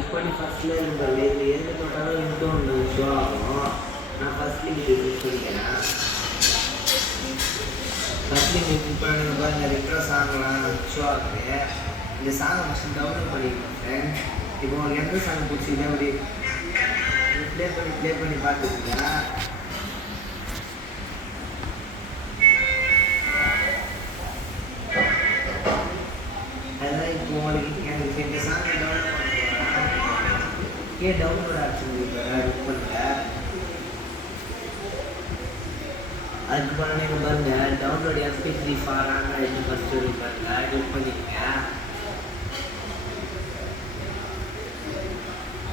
இப்போ நீ ஃபஸ்ட்டில் இருந்தது இது எது போட்டாலும் இன்டோன் ஷோ ஆகும். நான் ஃபஸ்ட்லி இது சொல்லிக்கிறேன். ஃபஸ்ட்லி இப்போ எனக்கு பாருங்க ரெட்ரோ சாங்லாம் ஷோ ஆகுது. இந்த சாங்கை ஃபஸ்ட்டு டவுன்லோட் பண்ணிக்கணும் ஃப்ரெண்ட். இப்போ உங்களுக்கு எந்த சாங் பிடிச்சிங்கன்னா அப்படி ப்ளே பண்ணி பார்த்துக்கிங்க. அதான் இப்போ உங்களுக்கு எனக்கு இந்த சாங்கை டவுன்லோட் பண்ணுறேன். டவுன்லோட் ஆச்சு புக் பண்ணுங்க. அதுக்கு பண்ண நீங்கள் பாருங்க download MP3 for Android first பாருங்க கிளிக் பண்ணிக்கங்க.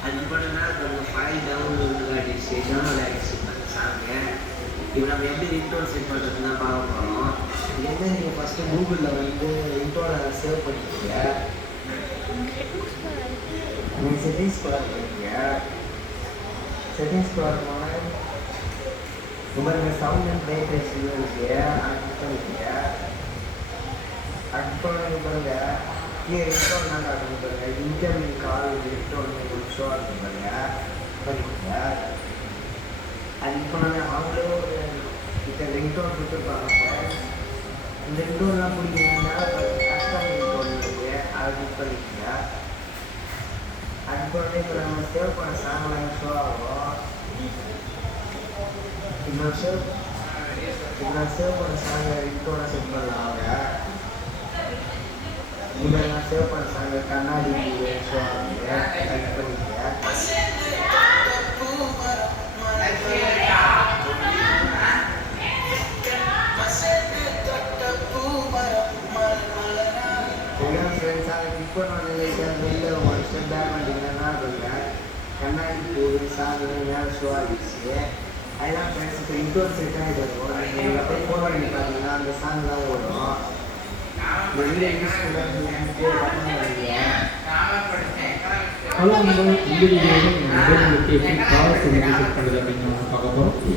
அது பண்ணா நம்ம ஃபைல் டவுன்லோட் ஆகிடுச்சு அந்த சாங்கு. இப்போ நம்ம எப்படி ரிங்டோன் செட் பண்ணுறதுன்னா பார்க்க போகிறோம். இதுலேருந்து நீங்கள் ஃபஸ்ட்டு கூகுளில் வந்து ரிங்டோனை சேவ் பண்ணிக்கோங்க. நீங்கள் செட்டிங்ஸ் பண்ணிக்கோங்க. செட்டிங்ஸ் போனால் உங்களுக்கு சவுண்ட் அண்ட் ப்ளே டெஸ்ட் இருக்குது. அது பண்ணிக்கோங்க. அது பண்ணி பாருங்க கீழே ரிங்டோன் தான் காட்டணும் பாருங்க. இன்கமிங் கால் ரிங்டோன் ஷோ ஆகும் பாருங்க பண்ணிக்கோங்க. அது இப்போ நாங்கள் அவங்களே ஒரு இப்போ ரிங்டோன் கொடுத்துருப்பாங்க சார். இந்த ரிங்டோன்லாம் பிடிக்கணும்னா கஸ்டம் ரிங்டோன் இருக்குது. அதை புக் பண்ணிக்கோங்க. அதுக்கு வந்து இப்போ நம்ம சேவ் பண்ண சாங்லாம் ஷோ ஆகும். இன்னொரு சேவ் பண்ண சாங்கை ரிங்டோனை செட் பண்ணலாம் அவங்க. இப்போ நான் சேவ் பண்ண சாங்க கண்ணாடி ஷோ ஆகுது. டைப் பண்ணிக்கோங்க. ஃப்ரெண்ட்ஸ் அதை இப்போ நான் வெளில ஒரு ஸ்டெப் பேக் பண்ணிட்டீங்கன்னா சொல்லுங்கள் கண்ணாடி பூ சாங்கு மேலே ஷோ ஆகிடுச்சு. அதெல்லாம் ஃப்ரெண்ட்ஸ் இப்போ இன்டோர் செட் ஆகிட்டு வரும். நீங்கள் அப்படியே ஃபோன் பண்ணி பார்த்தீங்கன்னா அந்த சாங் தான் வரும். வெளியே யூஸ் ஹலோ, இந்த வீடியோவில் மொபைல் எப்படி கால் செட் பண்ணுறது அப்படின்னு பார்க்க போகிறோம்.